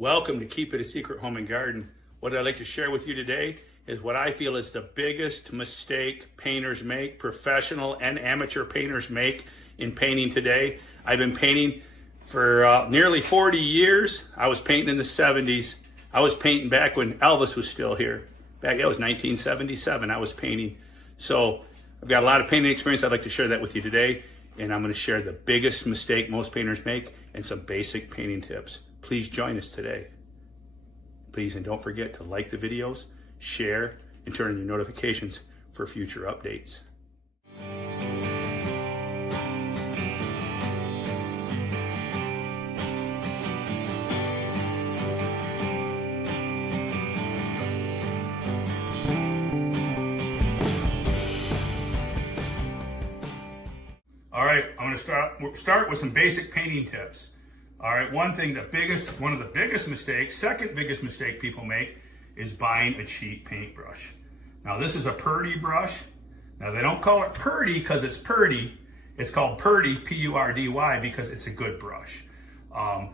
Welcome to Keep It a Secret Home and Garden. What I'd like to share with you today is what I feel is the biggest mistake painters make, professional and amateur painters make in painting today. I've been painting for nearly 40 years. I was painting in the 70s. I was painting back when Elvis was still here. Back, that was 1977, I was painting. So I've got a lot of painting experience. I'd like to share that with you today. And I'm going to share the biggest mistake most painters make and some basic painting tips. Please join us today. Please, and don't forget to like the videos, share, and turn on your notifications for future updates. All right, I'm going to start with some basic painting tips. All right, one of the biggest mistakes, second biggest mistake people make is buying a cheap paintbrush. Now this is a Purdy brush. Now they don't call it Purdy because it's Purdy. It's called Purdy, P-U-R-D-Y, because it's a good brush.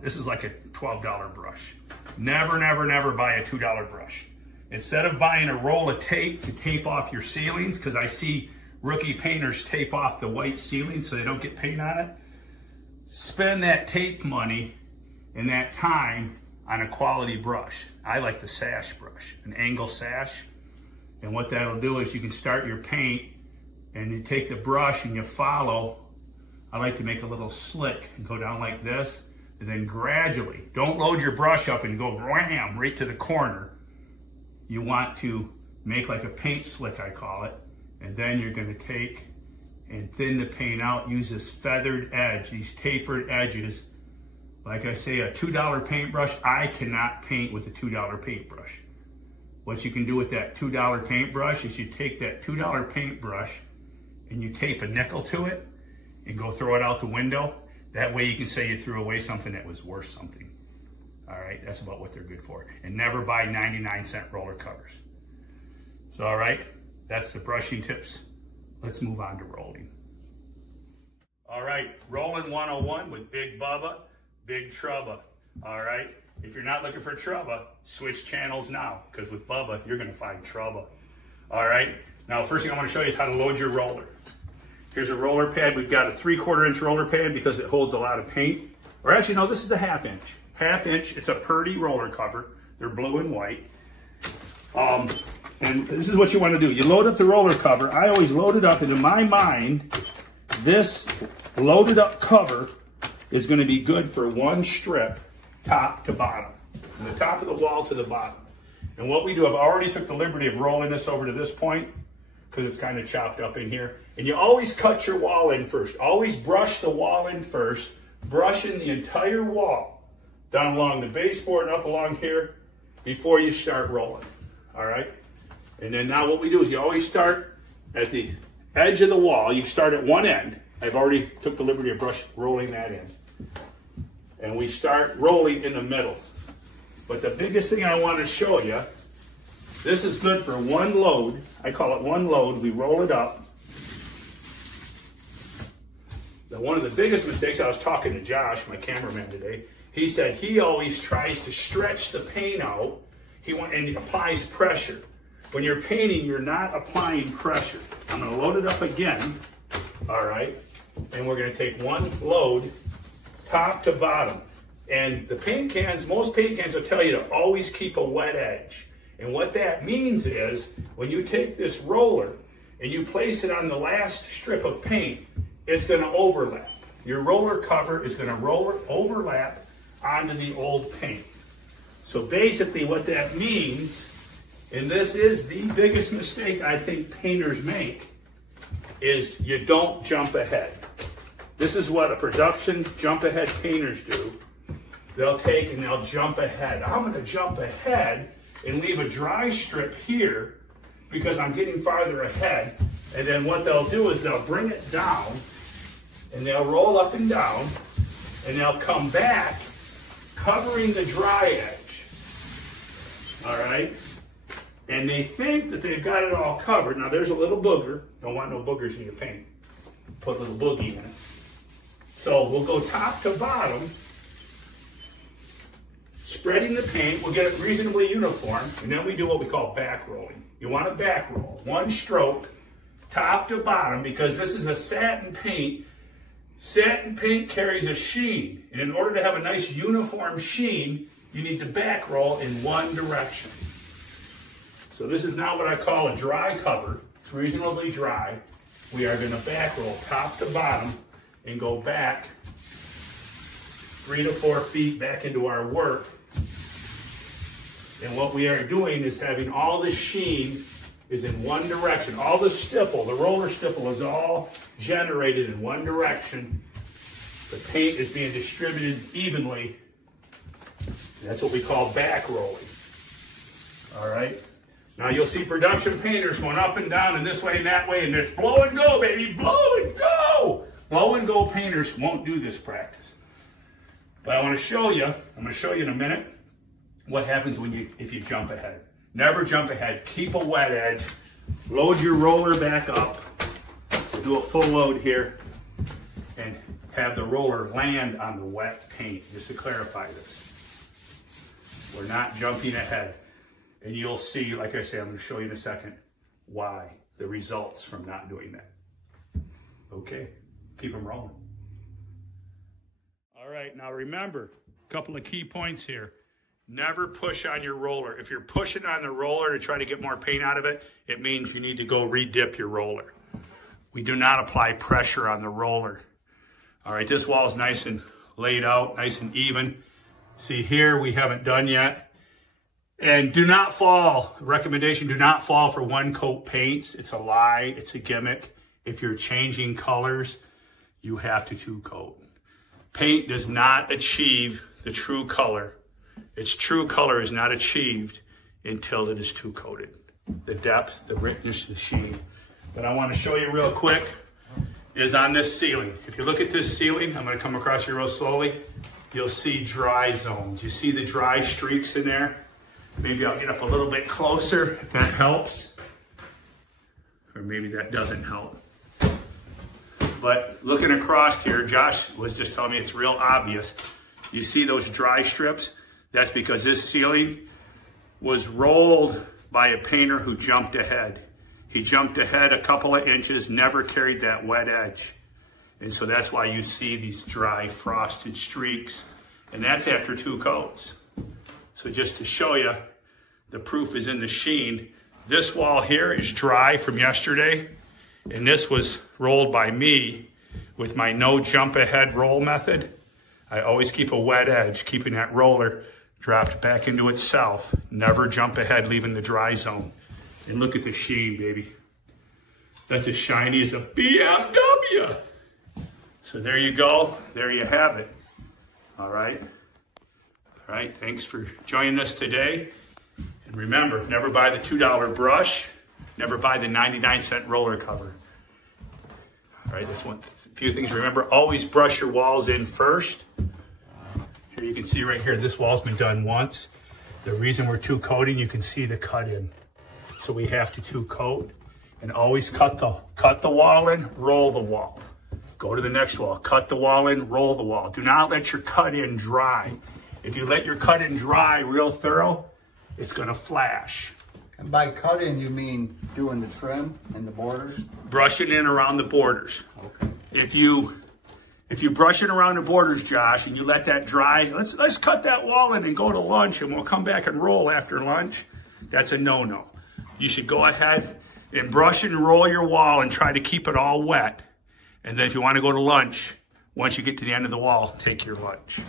This is like a $12 brush. Never, never, never buy a $2 brush. Instead of buying a roll of tape to tape off your ceilings, because I see rookie painters tape off the white ceiling so they don't get paint on it, spend that tape money and that time on a quality brush. I like the sash brush, an angle sash. And what that'll do is you can start your paint and you take the brush and you follow. I like to make a little slick and go down like this, and then gradually, don't load your brush up and go wham right to the corner. You want to make like a paint slick, I call it. And then you're going to take and thin the paint out, use this feathered edge, these tapered edges. Like I say, a $2 paintbrush, I cannot paint with a $2 paintbrush. What you can do with that $2 paintbrush is you take that $2 paintbrush and you tape a nickel to it and go throw it out the window. That way you can say you threw away something that was worth something. All right, that's about what they're good for. And never buy 99-cent roller covers. So, all right, that's the brushing tips. Let's move on to rolling. All right, rolling 101 with Big Bubba, Big Trouble. All right, if you're not looking for trouble, switch channels now, because with Bubba, you're gonna find trouble. All right, now first thing I wanna show you is how to load your roller. Here's a roller pad. We've got a 3/4 inch roller pad because it holds a lot of paint. Or actually, no, this is a 1/2 inch. 1/2 inch, it's a Purdy roller cover. They're blue and white. And this is what you want to do. You load up the roller cover. I always load it up, and in my mind, this loaded up cover is going to be good for one strip, top to bottom. From the top of the wall to the bottom. And what we do, I've already took the liberty of rolling this over to this point, because it's kind of chopped up in here. And you always cut your wall in first. Always brush the wall in first, brushing the entire wall, down along the baseboard and up along here, before you start rolling. All right? And then now what we do is you always start at the edge of the wall. You start at one end. I've already took the liberty of rolling that in. And we start rolling in the middle. But the biggest thing I want to show you, this is good for one load. I call it one load. We roll it up. Now, one of the biggest mistakes, I was talking to Josh, my cameraman today. He said he always tries to stretch the paint out and he applies pressure. When you're painting, you're not applying pressure. I'm going to load it up again, all right? And we're going to take one load, top to bottom. And the paint cans, most paint cans will tell you to always keep a wet edge. And what that means is, when you take this roller and you place it on the last strip of paint, it's going to overlap. Your roller cover is going to overlap onto the old paint. So basically what that means, and this is the biggest mistake I think painters make, is you don't jump ahead. This is what a production jump ahead painters do. They'll take and they'll jump ahead. I'm going to jump ahead and leave a dry strip here because I'm getting farther ahead. And then what they'll do is they'll bring it down and they'll roll up and down and they'll come back covering the dry edge. All right? And they think that they've got it all covered. Now there's a little booger. Don't want no boogers in your paint. Put a little boogie in it. So we'll go top to bottom, spreading the paint, we'll get it reasonably uniform, and then we do what we call back rolling. You want to back roll, one stroke, top to bottom, because this is a satin paint. Satin paint carries a sheen, and in order to have a nice uniform sheen, you need to back roll in one direction. So this is now what I call a dry cover. It's reasonably dry. We are going to back roll top to bottom and go back 3 to 4 feet back into our work. And what we are doing is having all the sheen is in one direction. All the stipple, the roller stipple, is all generated in one direction. The paint is being distributed evenly. That's what we call back rolling. All right. Now you'll see production painters going up and down and this way and that way, and it's blow and go, baby, blow and go. Blow and go painters won't do this practice. But I want to show you, I'm going to show you in a minute what happens if you jump ahead. Never jump ahead. Keep a wet edge. Load your roller back up. We'll do a full load here and have the roller land on the wet paint, just to clarify this. We're not jumping ahead. And you'll see, like I say, I'm going to show you in a second why, the results from not doing that. Okay, keep them rolling. All right, now remember, a couple of key points here. Never push on your roller. If you're pushing on the roller to try to get more paint out of it, it means you need to go re-dip your roller. We do not apply pressure on the roller. All right, this wall is nice and laid out, nice and even. See here, we haven't done yet. And do not fall, recommendation, do not fall for one coat paints. It's a lie, it's a gimmick. If you're changing colors, you have to two coat. Paint does not achieve the true color. Its true color is not achieved until it is two coated. The depth, the richness, the sheen. But I want to show you real quick is on this ceiling. If you look at this ceiling, I'm going to come across here real slowly, you'll see dry zones. You see the dry streaks in there? Maybe I'll get up a little bit closer if that helps. Or maybe that doesn't help. But looking across here, Josh was just telling me it's real obvious. You see those dry strips? That's because this ceiling was rolled by a painter who jumped ahead. He jumped ahead a couple of inches, never carried that wet edge. And so that's why you see these dry frosted streaks. And that's after two coats. So just to show you, the proof is in the sheen. This wall here is dry from yesterday, and this was rolled by me with my no jump ahead roll method. I always keep a wet edge, keeping that roller dropped back into itself. Never jump ahead, leaving the dry zone. And look at the sheen, baby. That's as shiny as a BMW. So there you go. There you have it. All right. All right, thanks for joining us today. And remember, never buy the $2 brush, never buy the 99-cent roller cover. All right, that's a few things to remember. Always brush your walls in first. Here you can see right here, this wall's been done once. The reason we're two coating, you can see the cut in. So we have to two coat, and always cut the wall in, roll the wall. Go to the next wall, cut the wall in, roll the wall. Do not let your cut in dry. If you let your cut in dry real thorough, it's gonna flash. And by cut in, you mean doing the trim and the borders? Brushing in around the borders. Okay. If you brush it around the borders, Josh, and you let that dry, let's cut that wall in and go to lunch, and we'll come back and roll after lunch. That's a no-no. You should go ahead and brush and roll your wall and try to keep it all wet. And then if you want to go to lunch, once you get to the end of the wall, take your lunch.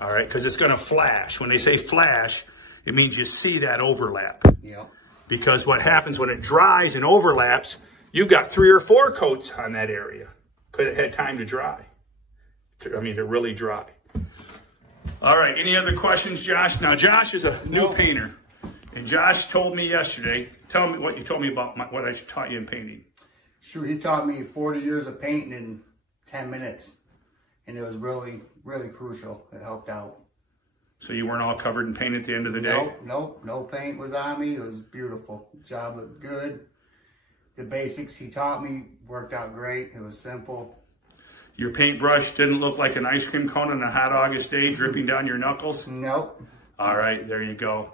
All right, because it's going to flash. When they say flash, it means you see that overlap. Yep. Because what happens when it dries and overlaps, you've got 3 or 4 coats on that area because it had time to dry. I mean, to really dry. All right, any other questions, Josh? Now, Josh is a new painter. And Josh told me yesterday, tell me what you told me about what I taught you in painting. Sure, he taught me 40 years of painting in 10 minutes. And it was really, really crucial. It helped out. So you weren't all covered in paint at the end of the day? Nope, no paint was on me. It was beautiful. The job looked good. The basics he taught me worked out great. It was simple. Your paintbrush didn't look like an ice cream cone on a hot August day dripping down your knuckles? Nope. All right, there you go.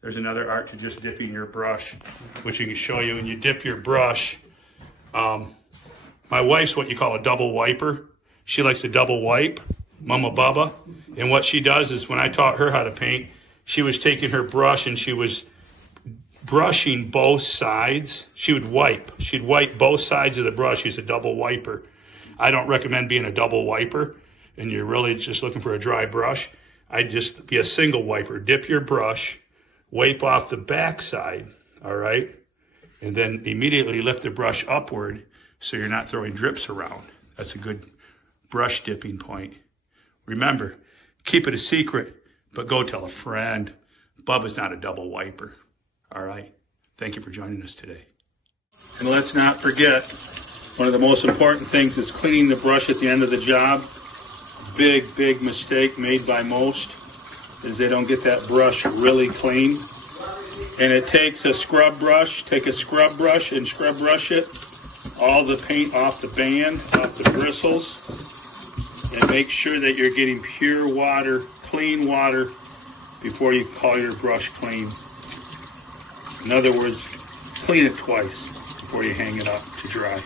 There's another art to just dipping your brush, which you can show you when you dip your brush. My wife's what you call a double wiper. She likes to double wipe, Mama Bubba. And what she does is when I taught her how to paint, she was taking her brush and she was brushing both sides. She would wipe. She'd wipe both sides of the brush. She's a double wiper. I don't recommend being a double wiper and you're really just looking for a dry brush. I'd just be a single wiper. Dip your brush, wipe off the back side, all right? And then immediately lift the brush upward so you're not throwing drips around. That's a good brush dipping point. Remember, keep it a secret, but go tell a friend. Bubba's not a double wiper, all right? Thank you for joining us today. And let's not forget, one of the most important things is cleaning the brush at the end of the job. Big mistake made by most is they don't get that brush really clean. And it takes a scrub brush. Take a scrub brush and scrub brush it. All the paint off the band, off the bristles. And make sure that you're getting pure water, clean water, before you call your brush clean. In other words, clean it twice before you hang it up to dry.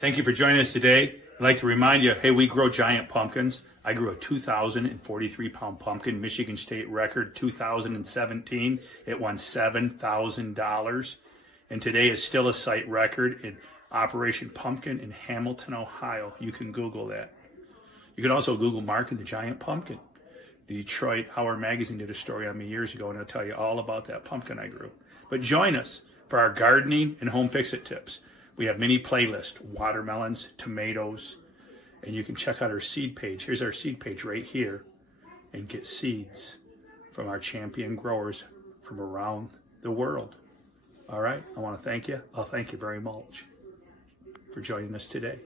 Thank you for joining us today. I'd like to remind you, hey, we grow giant pumpkins. I grew a 2,043-pound pumpkin, Michigan State record, 2017. It won $7,000. And today is still a site record in Operation Pumpkin in Hamilton, Ohio. You can Google that. You can also Google Mark and the Giant Pumpkin. The Detroit Hour Magazine did a story on me years ago, and I'll tell you all about that pumpkin I grew. But join us for our gardening and home fix-it tips. We have mini playlists, watermelons, tomatoes, and you can check out our seed page. Here's our seed page right here, and get seeds from our champion growers from around the world. All right, I want to thank you. I'll thank you very much for joining us today.